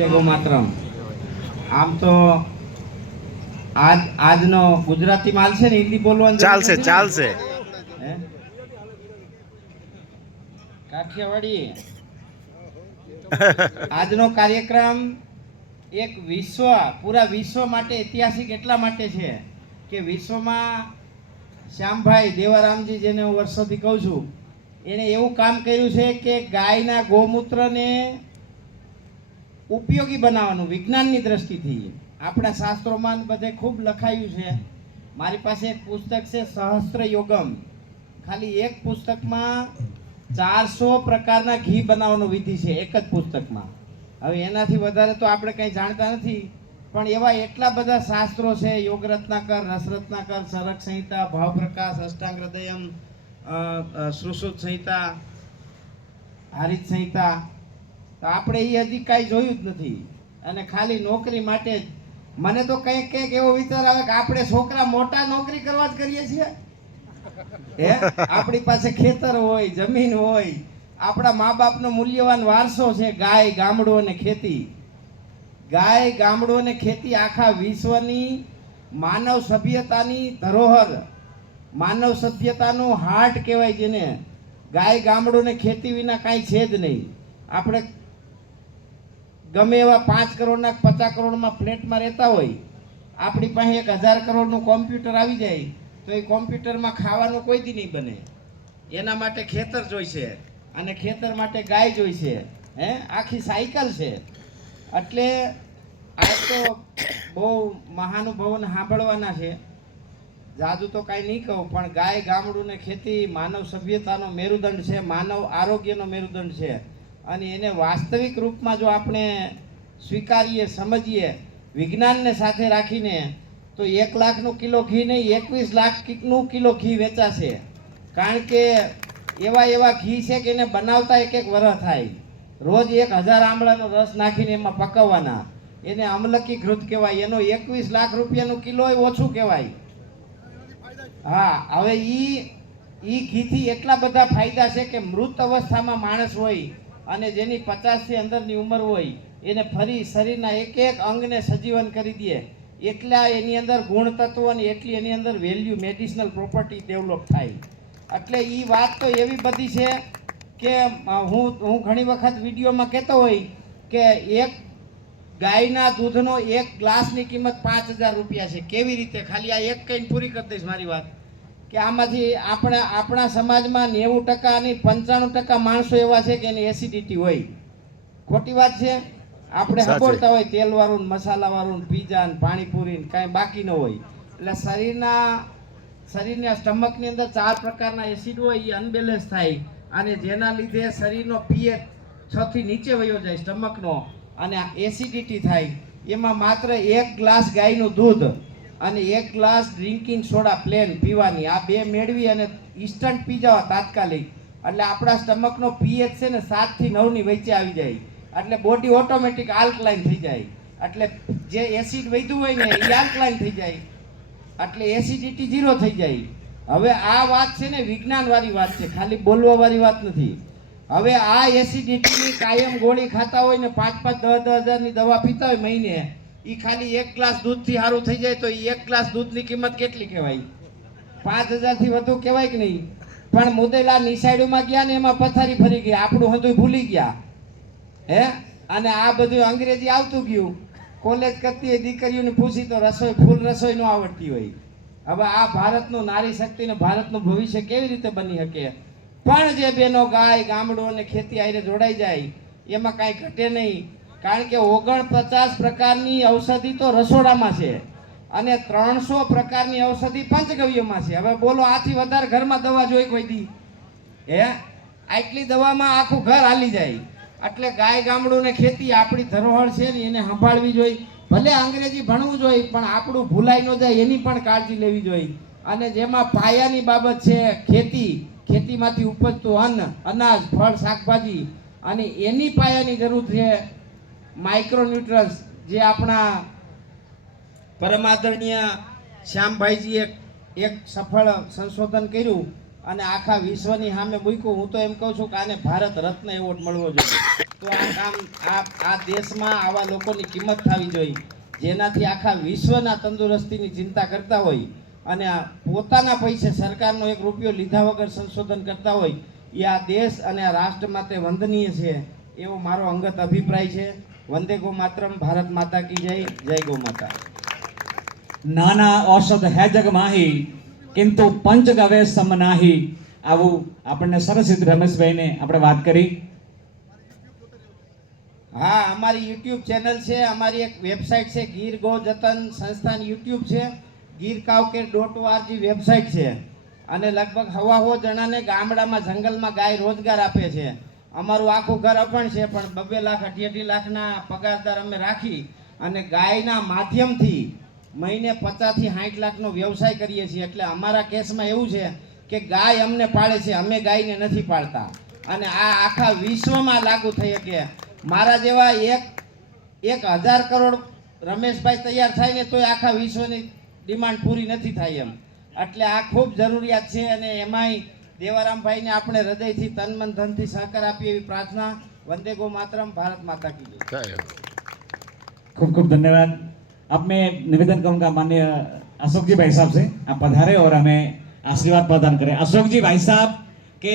જય ગૌ માતરમ. આમ તો આજનો ગુજરાતી માલ છે ને, હિન્દી બોલવાનું ચાલશે ચાલશે. કાઠિયાવાડી આજનો કાર્યક્રમ એક પૂરા વિશ્વ માટે ઐતિહાસિક એટલા માટે છે કે વિશ્વમાં શ્યામભાઈ દેવારામજી, જેને હું વર્ષોથી કહું છું, એને એવું કામ કર્યું છે કે ગાયના ગૌમૂત્રને ઉપયોગી બનાવવાનું વિજ્ઞાનની દ્રષ્ટિથી. આપણા શાસ્ત્રોમાં બધે ખૂબ લખાયું છે. મારી પાસે એક પુસ્તક છે, સહસ્ત્ર યોગમ. ખાલી એક પુસ્તકમાં 400 પ્રકારના ઘી બનાવવાનો વિધિ છે, એક જ પુસ્તકમાં. હવે એનાથી વધારે તો આપણે કંઈ જાણતા નથી, પણ એવા એટલા બધા શાસ્ત્રો છે, યોગ રત્નાકર, રસ રત્નાકર, સરક સંહિતા, ભાવપ્રકાશ, અષ્ટાંગ હૃદયમ, સુશ્રુત સંહિતા, હારિત સંહિતા. તો આપણે એ હજી કાંઈ જોયું જ નથી. અને ખાલી નોકરી માટે જ મને તો કંઈક એવો વિચાર આવે કે આપણે છોકરા મોટા નોકરી કરવા જ કરીએ છીએ. આપણી પાસે ખેતર હોય, જમીન હોય, આપણા મા બાપનો મૂલ્યવાન વારસો છે ગાય, ગામડું અને ખેતી. ગાય, ગામડું અને ખેતી આખા વિશ્વની માનવ સભ્યતાની ધરોહર, માનવ સભ્યતાનું હાર્ટ કહેવાય જેને. ગાય, ગામડું અને ખેતી વિના કાંઈ છે જ નહીં. આપણે ગમે એવા 5 કરોડના 50 કરોડમાં ફ્લેટમાં રહેતા હોય, આપણી પાસે 1000 કરોડનું કોમ્પ્યુટર આવી જાય તો એ કોમ્પ્યુટરમાં ખાવાનું કોઈ દી નહીં બને. એના માટે ખેતર જોઈશે, અને ખેતર માટે ગાય જોઈશે. આખી સાયકલ છે. એટલે આ તો બહુ મહાનુભાવોને સાંભળવાના છે. જાદુ તો કાંઈ નહીં કહું, પણ ગાય, ગામડું ને ખેતી માનવ સભ્યતાનો મેરુદંડ છે, માનવ આરોગ્યનો મેરુદંડ છે. અને એને વાસ્તવિક રૂપમાં જો આપણે સ્વીકારીએ, સમજીએ, વિજ્ઞાનને સાથે રાખીને, તો 1 લાખનું કિલો ઘી નહીં, 21 લાખનું કિલો ઘી વેચાશે. કારણ કે એવા ઘી છે કે એને બનાવતા એક વરસ થાય. રોજ 1000 આમળાનો રસ નાખીને એમાં પકવવાના. એને અમલકી ઘૃત કહેવાય. એનો 21 લાખ રૂપિયાનું કિલો ઓછું કહેવાય. હા, હવે ઈ ઘીથી એટલા બધા ફાયદા છે કે મૃત અવસ્થામાં માણસ હોય અને જેની 50થી અંદરની ઉંમર હોય, એને ફરી શરીરના એક અંગને સજીવન કરી દે. એટલા એની અંદર ગુણ તત્વો અને એટલી એની અંદર વેલ્યુ, મેડિસિનલ પ્રોપર્ટી ડેવલપ થાય. એટલે એ વાત તો એવી બધી છે કે હું ઘણી વખત વિડીયોમાં કહેતો હોય કે એક ગાયના દૂધનો 1 ગ્લાસની કિંમત 5000 રૂપિયા છે. કેવી રીતે? ખાલી આ એક કહીને પૂરી કરી દઈશ મારી વાત. કે આમાંથી આપણા સમાજમાં 90% અને 95% માણસો એવા છે કે એની એસિડિટી હોય. ખોટી વાત છે? આપણે સાંભળતા હોય તેલવાળું, મસાલાવાળું, પીઝા ને પાણીપુરી ને કાંઈ બાકી ન હોય. એટલે શરીરના સ્ટમકની અંદર 4 પ્રકારના એસિડ હોય, એ અનબેલેન્સ થાય, અને જેના લીધે શરીરનો પીએચ 6 થી નીચે વયો જાય સ્ટમકનો, અને એસિડિટી થાય. એમાં માત્ર 1 ગ્લાસ ગાયનું દૂધ અને 1 ગ્લાસ ડ્રિંકિંગ સોડા પ્લેન પીવાની, આ 2 મેળવી અને ઇન્સ્ટન્ટ પી જવા તાત્કાલિક. એટલે આપણા સ્ટમકનો પીએચ છે ને 7 થી 9 ની વચ્ચે આવી જાય. એટલે બોડી ઓટોમેટિક આલ્કલાઇન થઈ જાય. એટલે જે એસિડ વધ્યું હોય ને એ આલ્કલાઇન થઈ જાય. એટલે એસિડિટી 0 થઈ જાય. હવે આ વાત છે ને વિજ્ઞાનવાળી વાત છે, ખાલી બોલવાવાળી વાત નથી. હવે આ એસિડિટીની કાયમ ગોળી ખાતા હોય ને 5-5, 10-10 હજારની દવા પીતા હોય મહિને, એ ખાલી 1 ગ્લાસ દૂધથી સારું થઈ જાય તો એ 1 ગ્લાસ દૂધની કિંમત કેટલી કહેવાય? 5000 થી વધુ કહેવાય કે નહીં? પણ મુદેલા નિશાળીમાં ગયા ને એમાં પથારી ફરી ગઈ, આપણું હતું ભૂલી ગયા. અને આ બધું અંગ્રેજી આવતું ગયું. કોલેજ કરતી હોય દીકરીઓને પૂછી તો ફૂલ રસોઈ ન આવડતી હોય. હવે આ ભારતનું નારી શક્તિ ને ભારતનું ભવિષ્ય કેવી રીતે બની શકે? પણ જે બેનો ગાય, ગામડું અને ખેતી આઈને જોડાઈ જાય એમાં કાંઈ ઘટે નહીં. કારણ કે 49 પ્રકારની ઔષધિ તો રસોડામાં છે અને 300 પ્રકારની ઔષધિ પંચગવ્યમાં છે. હવે બોલો, આથી વધારે ઘરમાં દવા જોઈ કોઈ દી? આટલી દવામાં આખું ઘર હાલી જાય. એટલે ગાય, ગામડું ને ખેતી આપણી ધરોહર છે ને, એને સંભાળવી જોઈએ. ભલે અંગ્રેજી ભણવું જોઈએ, પણ આપણું ભૂલાઈ ન જાય એની પણ કાળજી લેવી જોઈએ. અને જેમાં પાયાની બાબત છે ખેતીમાંથી ઉપજતું અન્ન, અનાજ, ફળ, શાકભાજી, અને એની પાયાની જરૂર છે માઇક્રોન્યુટ્રન્સ, જે આપણા પરમાદરણીય શ્યામભાઈજીએ એક સફળ સંશોધન કર્યું અને આખા વિશ્વની સામે મૂક્યું. હું તો એમ કહું છું કે આને ભારત રત્ન એવોર્ડ મળવો જોઈએ. તો આ કામ આ દેશમાં આવા લોકોની કિંમત થવી જોઈએ, જેનાથી આખા વિશ્વના તંદુરસ્તીની ચિંતા કરતા હોય અને આ પોતાના પૈસે સરકારનો 1 રૂપિયો લીધા વગર સંશોધન કરતા હોય, એ આ દેશ અને આ રાષ્ટ્ર માટે વંદનીય છે એવો મારો અંગત અભિપ્રાય છે. વંદે ગો માતરમ. ભારત માતા કી જય. જય ગો માતા. નાના ઔષધ હે જગ માહી કિંતુ પંચ ગવે સમ નાહી. આવું આપણને સરસ રીતે રમેશભાઈને આપણે વાત કરી. હા, અમારી યુટ્યુબ ચેનલ છે, અમારી એક વેબસાઇટ છે, ગીર ગો જતન સંસ્થાન યુટ્યુબ છે, girkavker.org વેબસાઇટ છે, અને લગભગ 1.5 જણાને ગામડામાં જંગલમાં ગાય રોજગાર આપે છે. અમારું આખું ઘર અભણ છે, પણ 2 લાખ 88 લાખના પગારદાર અમે રાખી અને ગાયના માધ્યમથી મહિને 50 થી 60 લાખનો વ્યવસાય કરીએ છીએ. એટલે અમારા કેસમાં એવું છે કે ગાય અમને પાળે છે, અમે ગાયને નથી પાળતા, અને આ આખા વિશ્વમાં લાગુ થઈ શકે. મારા જેવા 1000 કરોડ રમેશભાઈ તૈયાર થાય ને તોય આખા વિશ્વની ડિમાન્ડ પૂરી નથી થાય એમ. એટલે આ ખૂબ જરૂરિયાત છે, અને એમાંય દેવારામભાઈને આપણે હૃદયથી તન મન ધનથી સહકાર આપીએ એવી પ્રાર્થના. વંદે ગો માતરમ. भारत माता की जय. खूब खूब धन्यवाद. अब मैं निवेदन करूंगा माननीय अशोक जी भाई साहब से, आप पधारे और हमें आशीर्वाद प्रदान करें. अशोक जी भाई साहब के